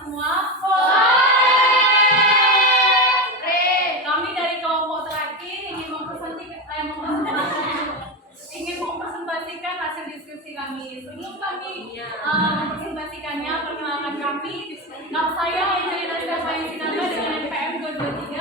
semua? Kami dari kelompok terakhir ingin mempresentasikan hasil diskusi kami. Sebelum kami mempresentasikannya, perkenalkan kami. Nama saya Angelina Stefani Sinanda dengan NPM 223.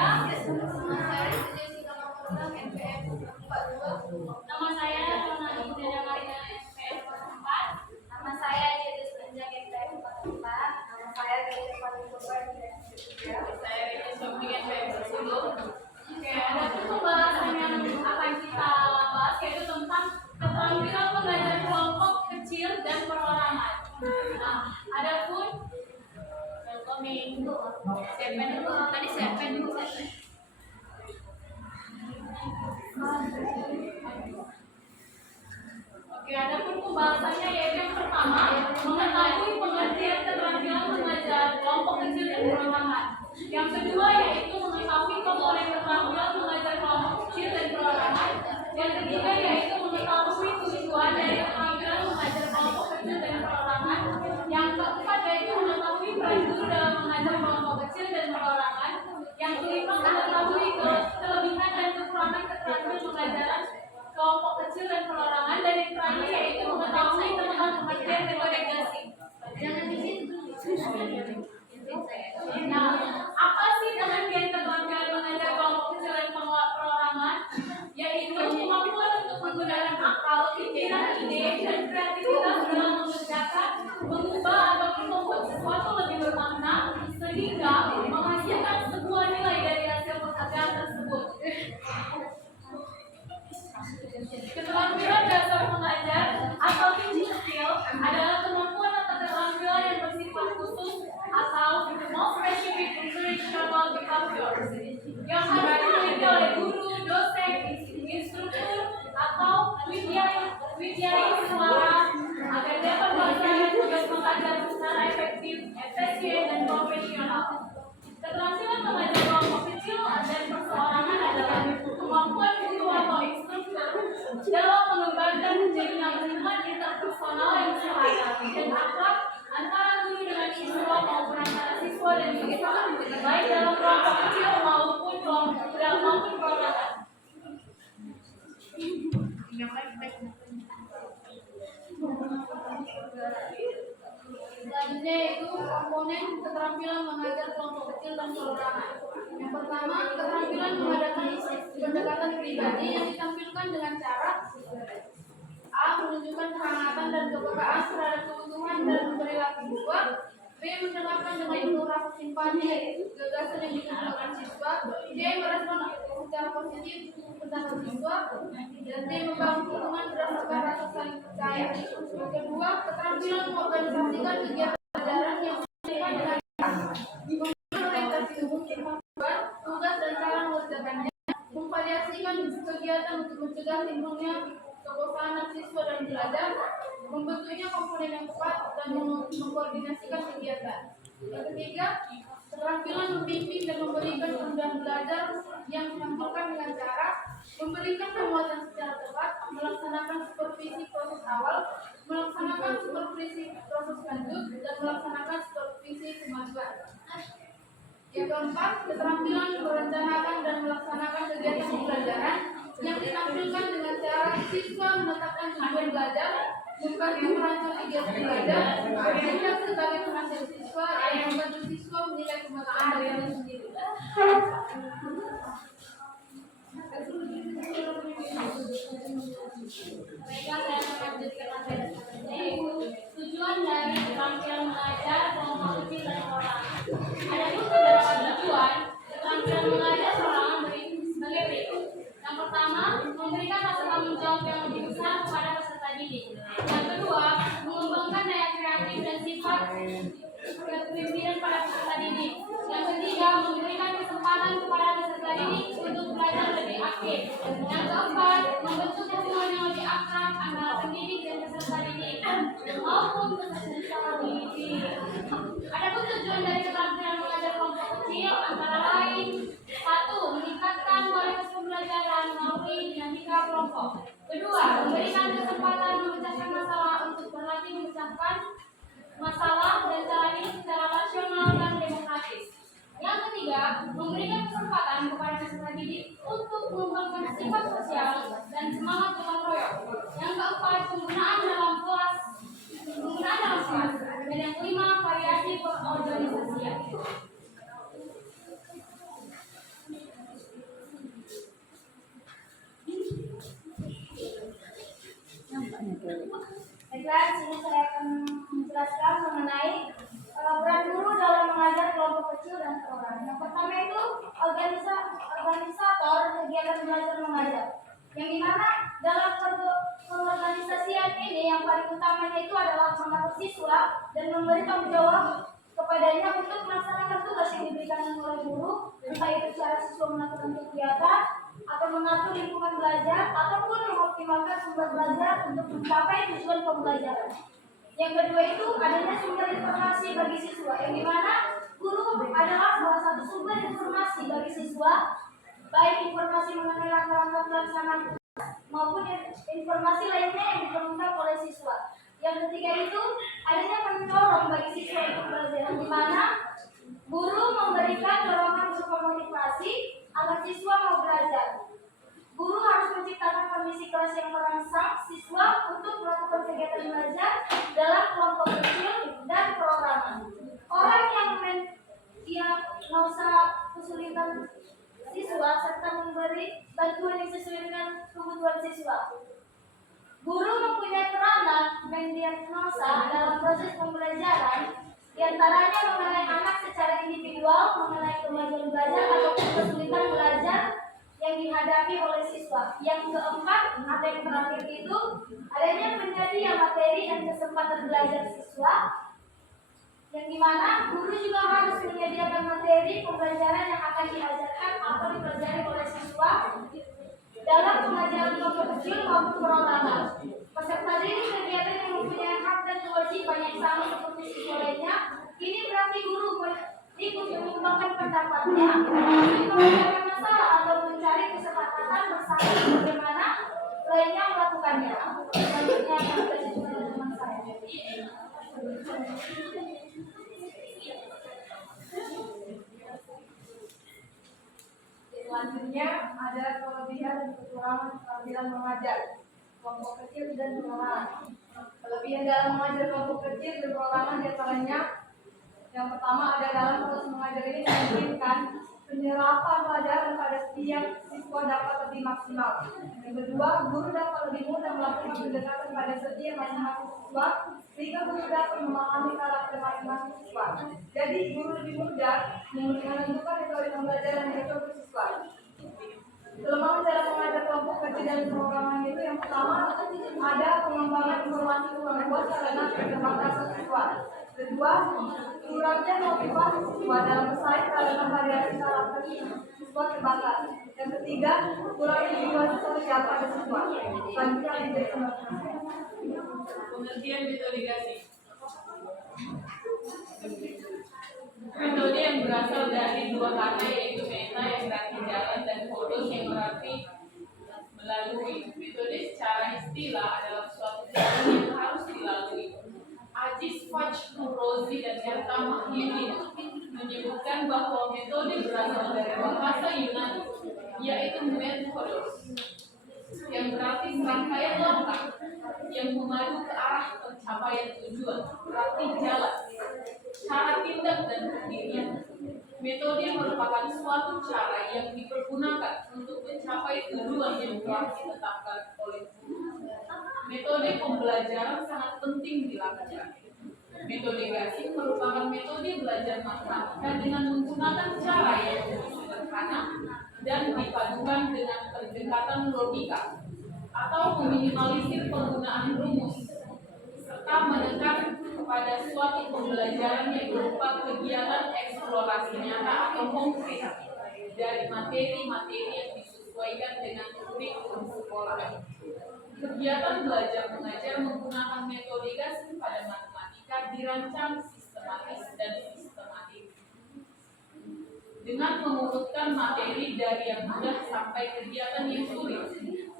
Nama saya Ronald Indra Marina NPM 44. Nama saya Jadis Benjak NPM 44. Nama saya Jadis Panipurwa NPM 43. Saya Rina Sofi NPM 10. Oke, ada pembahasan yang akan kita bahas yaitu tentang keterampilan mengajar kelompok kecil dan perorangan. Nah, adapun welcoming tadi siapa dulu Oke, adapun pembahasannya yaitu yang pertama mengetahui pengertian keterampilan mengajar kelompok kecil dan perorangan. Yang kedua yaitu mengetahui komponen keterampilan mengajar kelompok kecil dan perorangan. Yang ketiga yaitu mengetahui tujuan dari keterampilan mengajar kelompok kecil dan perorangan. Yang keempat yaitu mengetahui peran guru dalam mengajar kelompok kecil dan perorangan. Yang kelima mengetahui kelebihan dan kekurangan keterampilan mengajaran kelompok kecil dan perorangan. Dan yang terakhir yaitu mengetahui tentang pengertian metode gasing. Jangan di situ. Nah, apa sih pengertian keterampilan mengajar kelompok kecil dan perorangan? Yaitu kemampuan untuk menggunakan akal, pikiran, ide, dan kreativitas dalam mengerjakan, mengubah ataupun membuat sesuatu lebih bermakna sehingga menghasilkan sebuah nilai dari hasil pekerjaan tersebut. Keterampilan dasar mengajar atau teaching skill adalah kemampuan atau keterampilan yang bersifat khusus atau more specific instructional behaviors yang harus dimiliki oleh guru, dosen, instruktur atau widyai suara agar dapat melaksanakan tugas mengajar secara efektif, efisien, dan profesional. Keterampilan mengajar kelompok kecil dan perseorangan adalah kemampuan guru atau instruktur dalam mengembangkan terjadinya hubungan interpersonal yang sehat dan akrab antara guru dengan siswa maupun antara siswa dan siswa, baik dalam kelompok kecil maupun perorangan. Selanjutnya yaitu komponen keterampilan mengajar kelompok kecil dan perorangan. Yang pertama, keterampilan mengadakan pendekatan pribadi yang ditampilkan dengan cara A. Menunjukkan kehangatan dan kepekaan terhadap kebutuhan dan perilaku siswa. B. Mendengarkan dengan penuh rasa simpati gagasan yang dikemukakan siswa. D. Merespon secara positif pendapat siswa. Dan D. Membangun hubungan berdasarkan rasa saling percaya. Yang kedua, keterampilan mengorganisasikan kegiatan pelajaran yang menunjukkan dengan orientasi umum, kemampuan, tugas dan cara mengerjakannya, memvariasikan kegiatan untuk mencegah timbulnya kebosanan siswa dan belajar, membentuknya komponen yang tepat dan mengkoordinasikan kegiatan. Yang ketiga, keterampilan membimbing dan memberikan kemudahan belajar yang ditampilkan dengan cara memberikan penguatan secara tepat, melaksanakan supervisi proses awal, melaksanakan supervisi proses lanjut, dan melaksanakan supervisi kemajuan. Yang keempat, keterampilan merencanakan dan melaksanakan kegiatan pembelajaran yang ditampilkan dengan cara siswa menetapkan tujuan belajar, membantu merancang kegiatan belajar, bertindak sebagai penasihat siswa yang membantu siswa menilai kemajuan dirinya sendiri. Baiklah, saya akan lanjutkan materi yaitu tujuan dari keterampilan mengajar kelompok kecil dan perorangan. Adapun beberapa tujuan keterampilan mengajar perorangan sebagai berikut. Yang pertama, memberikan rasa tanggung jawab yang lebih besar kepada peserta didik. Yang kedua, mengembangkan daya kreatif dan sifat kepemimpinan pada peserta didik. Yang ketiga, memberikan kesempatan kepada peserta didik untuk belajar lebih aktif. Yang keempat, membentuk hubungan yang lebih akrab antara pendidik dan peserta didik maupun peserta didik. Adapun tujuan dari keterampilan mengajar kelompok kecil antara lain: 1. Meningkatkan kualitas pembelajaran melalui dinamika kelompok. Kedua, memberikan kesempatan memecahkan masalah untuk berlatih memecahkan masalah dan cara hidup secara rasional dan demokratis. Yang ketiga, memberikan kesempatan kepada peserta didik untuk mengembangkan sifat sosial dan semangat gotong royong. Yang keempat, penggunaan dalam kelas. Dan yang kelima, variasi perorganisasian. Baiklah, sini saya akan menjelaskan mengenai peran guru dalam mengajar kelompok kecil dan perorangan. Yang pertama itu organisator kegiatan belajar mengajar. Yang dimana dalam pengorganisasian ini yang paling utamanya itu adalah mengatur siswa dan memberi tanggung jawab kepadanya untuk melaksanakan tugas yang diberikan oleh guru, entah itu cara siswa melakukan kegiatan atau mengatur lingkungan belajar ataupun mengoptimalkan sumber belajar untuk mencapai tujuan pembelajaran. Yang kedua itu adanya sumber informasi bagi siswa, yang dimana guru adalah salah satu sumber informasi bagi siswa, baik informasi mengenai langkah-langkah pelaksanaan maupun informasi lainnya yang diperlukan oleh siswa. Yang ketiga itu adanya pendorong bagi siswa untuk belajar, yang dimana guru memberikan dorongan berupa motivasi agar siswa mau belajar. Guru harus menciptakan kondisi kelas yang merangsang siswa untuk melakukan kegiatan belajar dalam kelompok kecil dan perorangan. Orang yang merasa kesulitan siswa serta memberi bantuan yang sesuai dengan kebutuhan siswa. Guru mempunyai peranan mendiagnosa dalam proses pembelajaran, diantaranya mengenai anak secara individual, mengenai kemajuan belajar ataupun kesulitan belajar yang dihadapi oleh siswa. Yang keempat atau yang terakhir itu adanya penyadia materi dan kesempatan belajar siswa, yang dimana guru juga harus menyediakan materi pembelajaran yang akan diajarkan atau dipelajari oleh siswa dalam pengajaran kelompok kecil maupun perorangan. Peserta didik kegiatan yang mempunyai hak dan kewajiban yang sama seperti siswa lainnya. Ini berarti guru ikut menyumbangkan pendapatnya, menyelesaikan masalah atau mencari kesepakatan bersama bagaimana lainnya melakukannya. Selanjutnya akan dikasih kepada teman saya. Selanjutnya ada kelebihan dan kekurangan keterampilan mengajar kelompok kecil dan perorangan. Kelebihan dalam mengajar kelompok kecil dan perorangan diantaranya yang pertama ada dalam proses mengajar ini memungkinkan penyerapan pelajaran pada setiap siswa dapat lebih maksimal. Yang kedua, guru dapat lebih mudah melakukan pendekatan pada setiap masing-masing siswa sehingga guru dapat memahami karakter masing-masing siswa. Jadi guru lebih mudah menentukan metode pembelajaran yang cocok untuk siswa. Kelemahan dalam mengajar kelompok kecil dan perorangan itu yang pertama ada pengembangan informasi kurang puas karena keterbatasan siswa. Kedua, kurangnya motivasi siswa dalam bersaing karena variasi karakter siswa terbatas. Yang ketiga, kurangnya edukasi sosial pada siswa. Selanjutnya menjadi pengertian metodikasi. Metode yang berasal dari dua kata yaitu meta yang berarti jalan dan fokus yang berarti melalui. Metode secara istilah adalah suatu jalan yang harus dilalui. Aziz Fajr-Rozi dan Erta Mahyudin menyebutkan bahwa metode berasal dari bahasa Yunani yaitu methodos yang berarti serangkaian langkah yang memadu ke arah pencapaian tujuan, berarti jalan, cara tindak dan pendirian. Metode merupakan suatu cara yang dipergunakan untuk mencapai tujuan yang telah ditetapkan oleh guru. Metode pembelajaran sangat penting dilakukan. Metode Gasing merupakan metode belajar matematika dengan menggunakan cara yang sederhana dan dipadukan dengan pendekatan logika atau meminimalisir penggunaan rumus serta menekan kepada suatu pembelajaran yang berupa kegiatan eksplorasi nyata atau konkret dari materi-materi yang disesuaikan dengan kurikulum sekolah. Kegiatan belajar mengajar menggunakan metode Gasing pada matematika dirancang sistematis dan sistematik dengan mengurutkan materi dari yang mudah sampai kegiatan yang sulit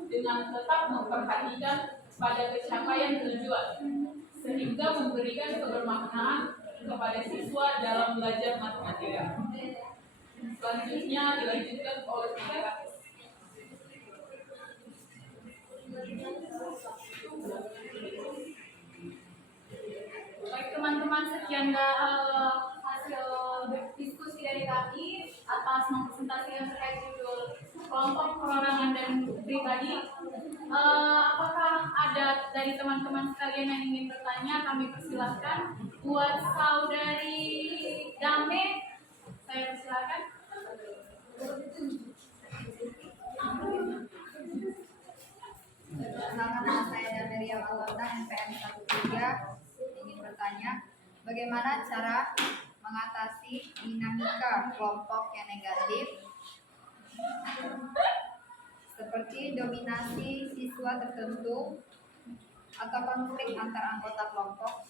dengan tetap memperhatikan pada pencapaian tujuan sehingga memberikan kebermaknaan kepada siswa dalam belajar matematika. Selanjutnya dilanjutkan oleh Saudara. Baik teman-teman, sekian hasil diskusi dari kami atas mempresentasikan terkait judul kelompok perorangan dan pribadi. Apakah ada dari teman-teman sekalian yang ingin bertanya? Kami persilahkan. Buat saudari Dame, saya persilahkan. Perkenalkan, nama saya Dameria Alwanda, NPM 13, ingin bertanya, bagaimana cara mengatasi dinamika kelompok yang negatif seperti dominasi siswa tertentu atau konflik antar anggota kelompok?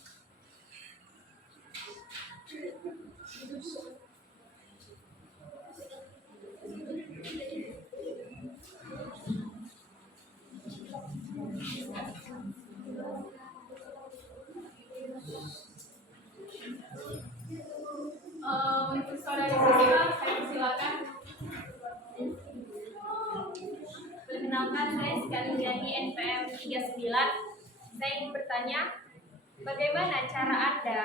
Untuk saudari Siswa, saya persilakan. Perkenalkan, saya Sekaliani NPM 39. Saya ingin bertanya, bagaimana cara Anda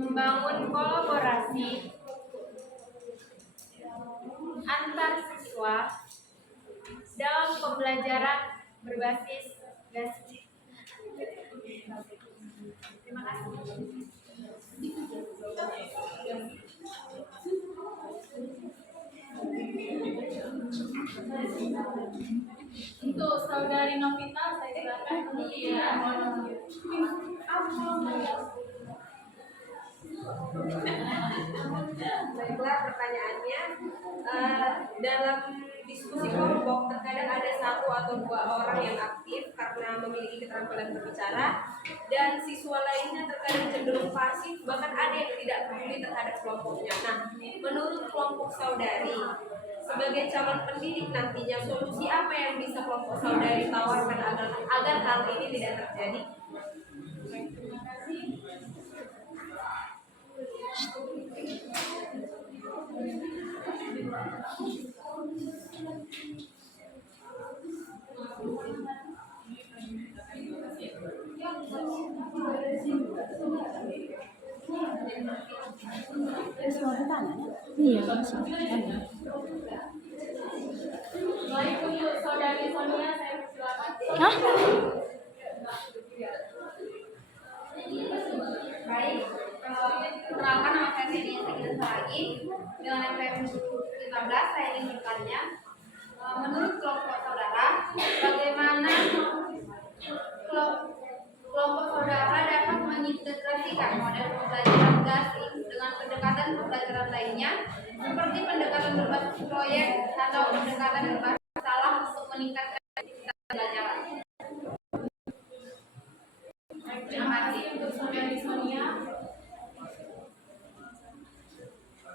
membangun kolaborasi antar siswa dalam pembelajaran berbasis GASI? Terima kasih. Untuk saudari Novita, saya silakan. Iya. Baiklah, pertanyaannya, dalam diskusi kelompok terkadang ada satu atau dua orang yang aktif karena memiliki keterampilan berbicara, dan siswa lainnya terkadang cenderung pasif, bahkan ada yang tidak peduli terhadap kelompoknya. Nah, menurut kelompok saudari, sebagai calon pendidik nantinya, solusi apa yang bisa kelompok saudari tawarkan agar hal ini tidak terjadi? Terima kasih. Baik, untuk saudari Sonia, saya persilakan. Baik, perkenalkan, nama saya Sedia Sakina Saragi dengan NPM 15. Saya ingin bertanya, menurut kelompok saudara, bagaimana kelompok saudara dapat mengintegrasikan model pembelajaran GASI dengan pendekatan pembelajaran lainnya, seperti pendekatan berbasis proyek atau pendekatan berbasis masalah untuk meningkatkan kualitas pembelajaran? Terima kasih untuk saudari Sonia.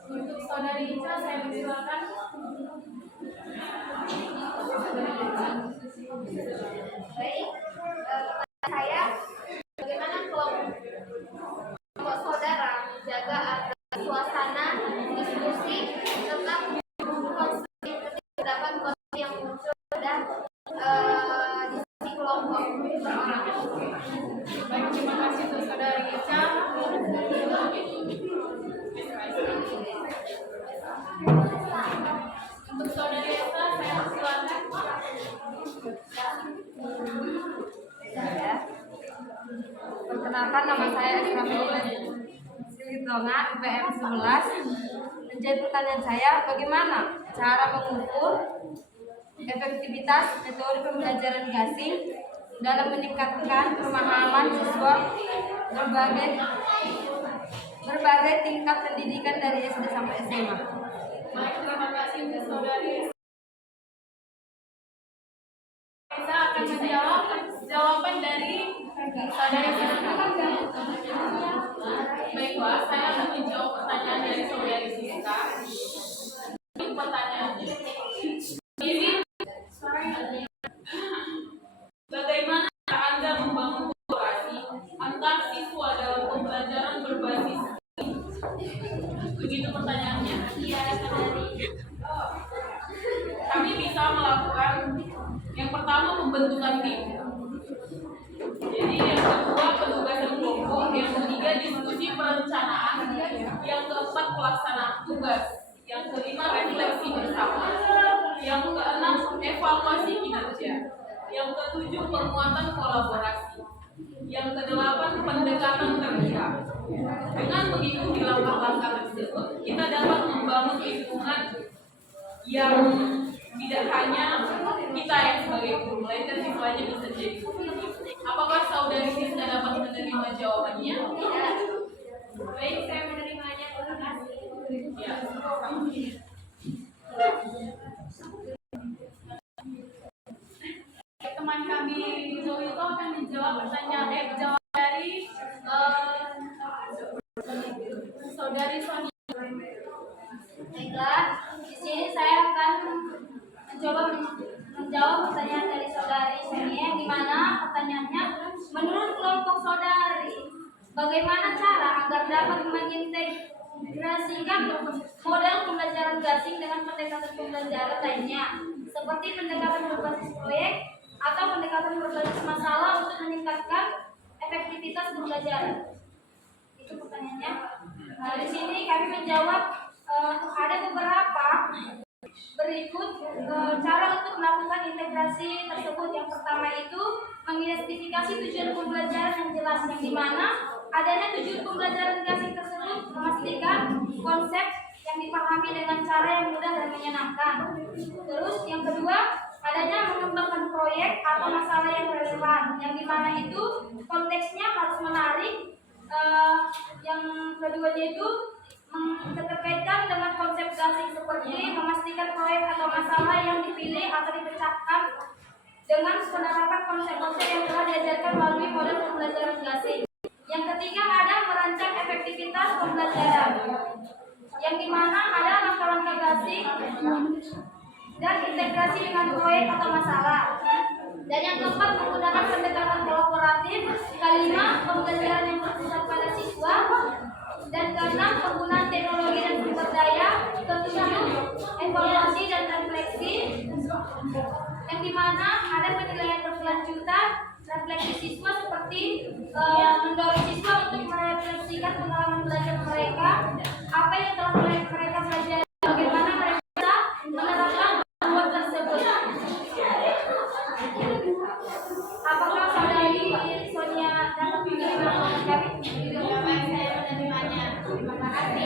Untuk saudari Ica, saya persilakan. Baik, pertanyaan saya, bagaimana kelompok saudara menjaga agar suasana diskusi tetap konstruktif ketika terdapat konflik yang muncul dan diskusi kelompok perorangan? Baik, terima kasih untuk saudari Ica. Untuk saudari Esa, saya persilakan. Perkenalkan, nama saya Esra Silitonga, UPM 11. Menjadi pertanyaan saya, bagaimana cara mengukur efektivitas metode pembelajaran GASI dalam meningkatkan pemahaman siswa berbagai tingkat pendidikan dari SD sampai SMA? Baik, terima kasih untuk saudari Esa akan menjawab jawaban dari saudari Siska. Baiklah, saya akan menjawab pertanyaan dari saudari Siska. Ini pertanyaannya. Jadi, bagaimana Jadi yang kedua penugasan kelompok, yang ketiga diskusi perencanaan, yang keempat pelaksanaan tugas, yang kelima refleksi bersama, yang keenam evaluasi kinerja, yang ketujuh penguatan kolaborasi, yang kedelapan pendekatan terbuka. Dengan mengikuti langkah-langkah tersebut, kita dapat membangun lingkungan yang tidak hanya kita yang sebagai guru, melainkan siswanya bisa jadi guru. Apakah saudari Tisna dapat menerima jawabannya? Baik, saya menerimanya. Terima kasih. Ya. Teman kami Rizal itu akan menjawab pertanyaan jawab dari saudari Sonia. Baiklah, di sini saya akan mencoba menjawab pertanyaan dari saudari Sonia, di mana pertanyaannya, menurut kelompok saudari, bagaimana cara agar dapat mengintegrasikan model pembelajaran gasing dengan pendekatan pembelajaran lainnya, seperti pendekatan berbasis proyek atau pendekatan berbasis masalah untuk meningkatkan efektivitas pembelajaran? Itu pertanyaannya. Nah, di sini kami menjawab ada beberapa berikut cara untuk melakukan integrasi tersebut. Yang pertama itu mengidentifikasi tujuan pembelajaran yang jelas, yang dimana adanya tujuan pembelajaran gasing tersebut memastikan konsep yang dipahami dengan cara yang mudah dan menyenangkan. Terus yang kedua, adanya mengembangkan proyek atau masalah yang relevan, yang dimana itu konteksnya harus menarik. Yang keduanya itu keterkaitan dengan konsep gasing, seperti memastikan proyek atau masalah yang dipilih atau dipecahkan dengan penerapan konsep-konsep yang telah diajarkan melalui model pembelajaran gasing. Yang ketiga, ada merancang efektivitas pembelajaran, yang dimana ada langkah-langkah gasing dan integrasi dengan proyek atau masalah. Dan yang keempat, menggunakan pendekatan kolaboratif. Kelima, pembelajaran yang berpusat pada siswa. Dan keenam, penggunaan teknologi dan sumber daya. Ketujuh, evaluasi dan refleksi, yang dimana ada penilaian berkelanjutan, refleksi siswa, seperti mendorong siswa untuk merefleksikan pengalaman belajar mereka, apa yang telah mereka pelajari, bagaimana mereka bisa menerapkan buat tersebut. Apakah saudari Sonia dapat menerima kami? Ya, baik, saya menerimanya. Terima kasih.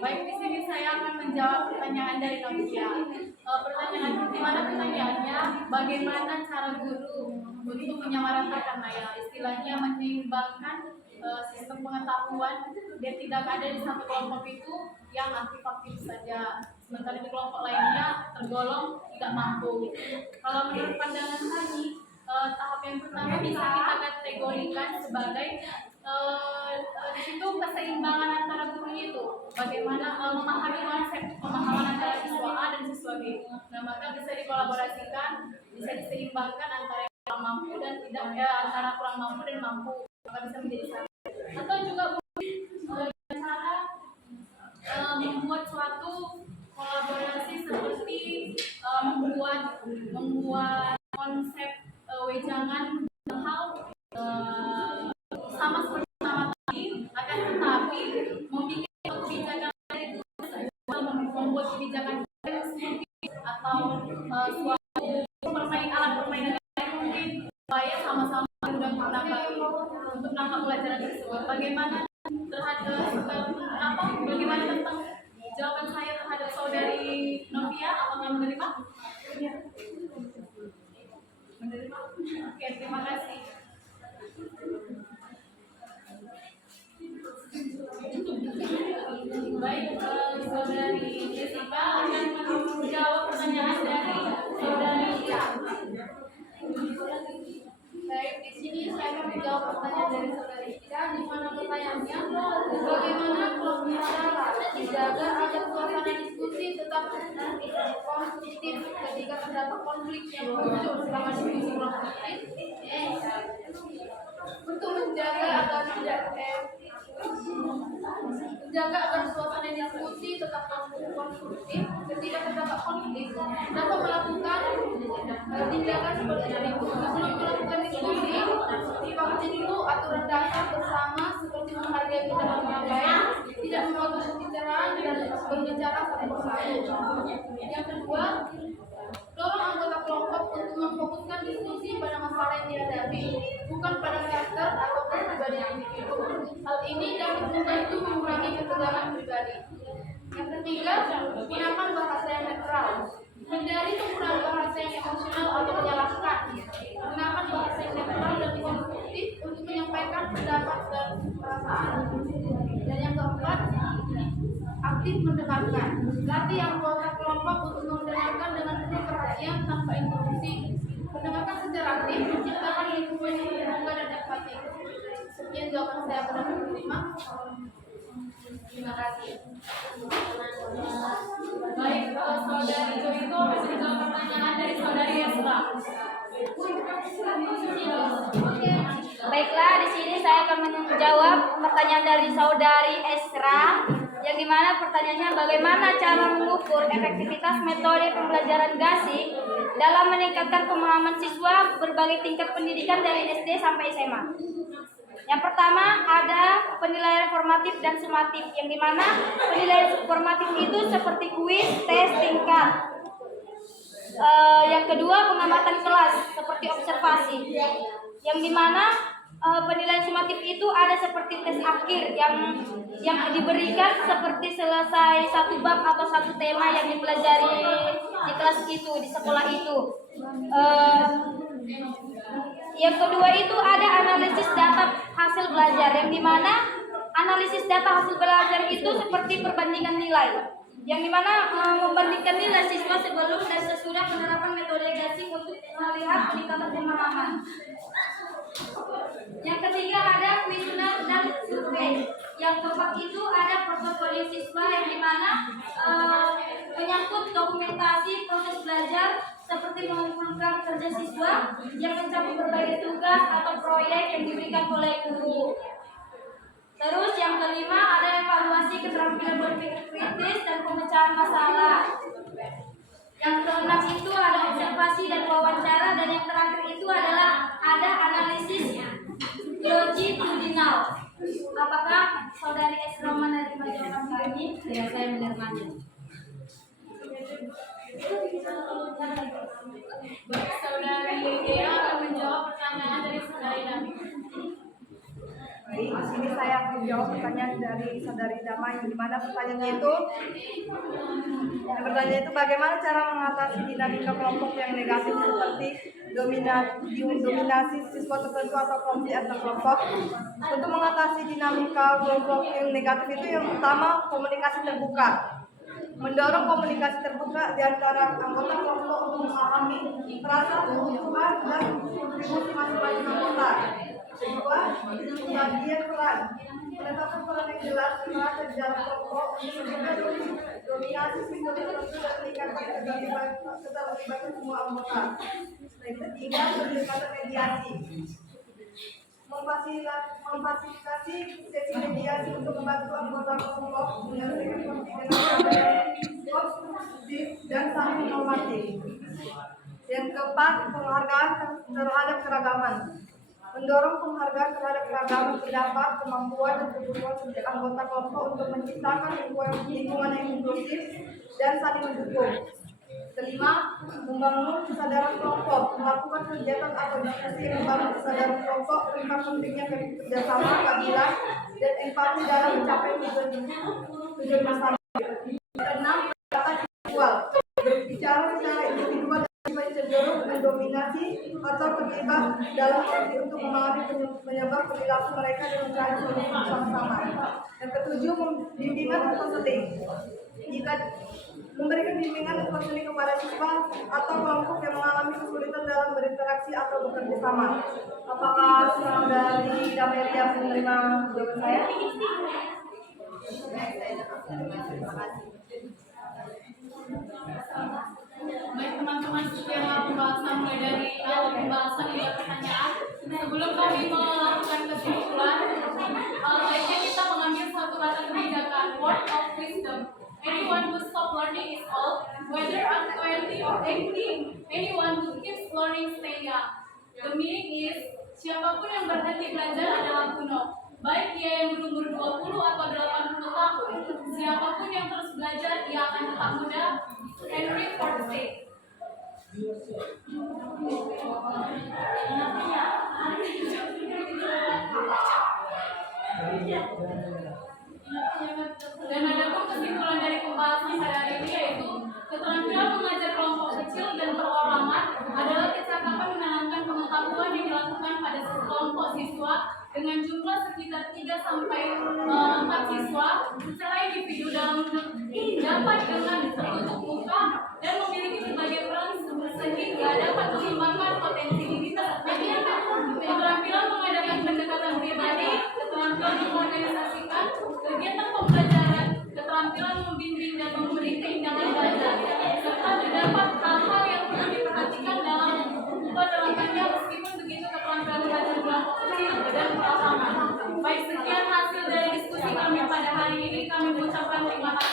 Baik, di sini saya akan menjawab pertanyaan dari Novia. Pertanyaan di mana pertanyaannya, bagaimana cara guru untuk menyamaratakan, ya istilahnya menyeimbangkan sistem pengetahuan dan tidak ada di satu kelompok itu yang aktif-aktif saja, sementara di kelompok lainnya tergolong tidak mampu. Kalau menurut pandangan kami, tahap yang pertama bisa kita kategorikan sebagai di situ keseimbangan antara gurunya itu, bagaimana memahami konsep pemahaman antara siswa A dan siswa B. Nah, maka bisa dikolaborasikan, bisa diseimbangkan antara yang kurang mampu dan tidak, antara kurang mampu dan mampu, maka bisa menjadi satu. Atau juga cara membuat suatu kolaborasi seperti membuat konsep wejangan hal sama seperti nama tadi, akan tetapi membuat kebijakan itu membuat kebijakan atau suatu alat permainan yang mungkin supaya sama-sama mudah untuk menangkap pelajaran tersebut. Bagaimana bagaimana tentang jawaban saya terhadap saudari Novia? Apakah menerima? Menerima. Oke, terima kasih. Baik, saudari Jessica akan menjawab pertanyaan dari saudari Ika. Baik, Baik, di sini saya akan menjawab pertanyaan dari saudari Ida, di mana pertanyaannya, bagaimana kelompok saudara dijaga agar suasana diskusi tetap konstruktif ketika terdapat konflik yang muncul selama diskusi kelompok ini? Untuk menjaga agar suasana diskusi tetap konstruktif ketika terdapat konflik, dapat melakukan tindakan seperti berikut. Sebelum melakukan diskusi, disepakati dulu aturan dasar bersama seperti menghargai pendapat orang lain, tidak memotong pembicaraan dan berbicara satu persatu. Yang kedua, dorong anggota kelompok untuk memfokuskan diskusi pada masalah yang dihadapi, bukan pada karakter atau kepribadian individu. Hal ini dapat membantu mengurangi ketegangan pribadi. Yang ketiga, gunakan bahasa yang netral. Hindari penggunaan bahasa yang emosional atau menyalahkan. Gunakan bahasa yang netral dan konstruktif untuk menyampaikan pendapat dan perasaan. Dan yang keempat, aktif mendengarkan. Latih anggota kelompok untuk mendengarkan dengan penuh perhatian tanpa interupsi. Mendengarkan secara aktif menciptakan lingkungan yang terbuka dan empatik. Sekian jawaban saya pada penerima. Terima kasih. Baik, saudari Joito masih menjawab pertanyaan dari saudari Esra. Baiklah, di sini saya akan menjawab pertanyaan dari saudari Esra, yang dimana pertanyaannya bagaimana cara mengukur efektivitas metode pembelajaran GASI dalam meningkatkan pemahaman siswa berbagai tingkat pendidikan dari SD sampai SMA. Yang pertama ada penilaian formatif dan sumatif, yang dimana penilaian formatif itu seperti kuis, tes tingkat. Yang kedua pengamatan kelas seperti observasi, yang dimana penilaian sumatif itu ada seperti tes akhir yang diberikan seperti selesai satu bab atau satu tema yang dipelajari di kelas itu, di sekolah itu. Yang kedua itu ada analisis data hasil belajar, yang dimana analisis data hasil belajar itu seperti perbandingan nilai, yang dimana membandingkan nilai siswa sebelum dan sesudah penerapan metode GASI untuk melihat peningkatan pemahaman. Yang ketiga ada kuesioner dan survei. Yang keempat itu ada portofolio siswa, yang dimana menyangkut dokumentasi proses belajar seperti mengumpulkan kerja siswa yang mencakup berbagai tugas atau proyek yang diberikan oleh guru. Terus yang kelima ada evaluasi keterampilan berpikir kritis dan pemecahan masalah. Yang keenam itu ada observasi dan wawancara, dan yang terakhir itu adalah ada analisis longitudinal. Apakah saudari Esra menerima jawaban kami? Ya, saya menerimanya. Baik, saudari Dea akan menjawab pertanyaan dari saudari Dami. Baik, di sini saya akan menjawab pertanyaan dari saudari Damai, di mana pertanyaannya itu bagaimana cara mengatasi dinamika kelompok yang negatif seperti dominasi siswa tertentu atau konflik antar kelompok. Untuk mengatasi dinamika kelompok yang negatif itu yang pertama komunikasi terbuka. Mendorong komunikasi terbuka di antara anggota kelompok untuk memahami perasaan, kebutuhan, dan kontribusi masing-masing anggota. Kedua, pembagian peran. Menetapkan peran yang jelas terhadap di dalam kelompok untuk mencegah dominasi siswa tertentu dan meningkatkan keterlibatan semua anggota. Dan ketiga, pendekatan mediasi. Memfasilitasi sesi mediasi untuk membantu anggota kelompok menyelesaikan konflik dengan cara yang konstruktif dan saling menghormati. Yang keempat, penghargaan terhadap keragaman. Mendorong penghargaan terhadap keragaman pendapat, kemampuan, dan kebutuhan setiap anggota kelompok untuk menciptakan lingkungan yang inklusif dan saling mendukung. Kelima, membangun kesadaran kelompok. Melakukan kegiatan atau diskusi yang membangun kesadaran kelompok tentang pentingnya kerjasama, keadilan, dan empati dalam mencapai tujuan bersama. Keenam, pendekatan individual. Berbicara secara individual dan cenderung mendominasi atau terlibat dalam konflik untuk memahami penyebab perilaku mereka dan mencari solusi bersama-sama. Yang ketujuh, bimbingan dan konseling. Jika memberikan bimbingan dan konseling kepada siswa atau kelompok yang mengalami kesulitan dalam berinteraksi atau bekerja sama. Apakah seorang dari Damelia menerima jawaban saya? Baik teman-teman, setelah pembahasan mulai dari awal pembahasan hingga pertanyaan, sebelum kami melakukan kesimpulan, baiknya kita mengambil satu kata kebijakan, word of wisdom. Anyone who stop learning is old, whether I'm 20 or 80. Anyone who keeps learning stay young. The meaning is, siapapun yang berhenti belajar adalah kuno. Baik dia yang berumur 20 atau 80 tahun, siapapun yang terus belajar, ia akan tetap muda. Henry Ford said. Dan ada pun kesimpulan dari pembahasan pada hari ini, yaitu keterampilan mengajar kelompok kecil dan perorangan adalah kecakapan menanamkan pengetahuan yang dilakukan pada sekelompok siswa dengan jumlah sekitar 3 sampai 4 siswa secara individu dalam dapat dengan tertutup muka dan memiliki berbagai peran sehingga dapat mengembangkan potensi diri tersebut. Keterampilan mengadakan pendekatan pribadi, keterampilan mengorganisasikan kegiatan pembelajaran, keterampilan membimbing dan memberi keindahan belajar, serta terdapat hal-hal yang perlu diperhatikan dalam penerapannya. Meskipun begitu, keterampilan belajar kelompok kecil dan perorangan. Baik, sekian hasil dari diskusi kami pada hari ini. Kami mengucapkan terima kasih.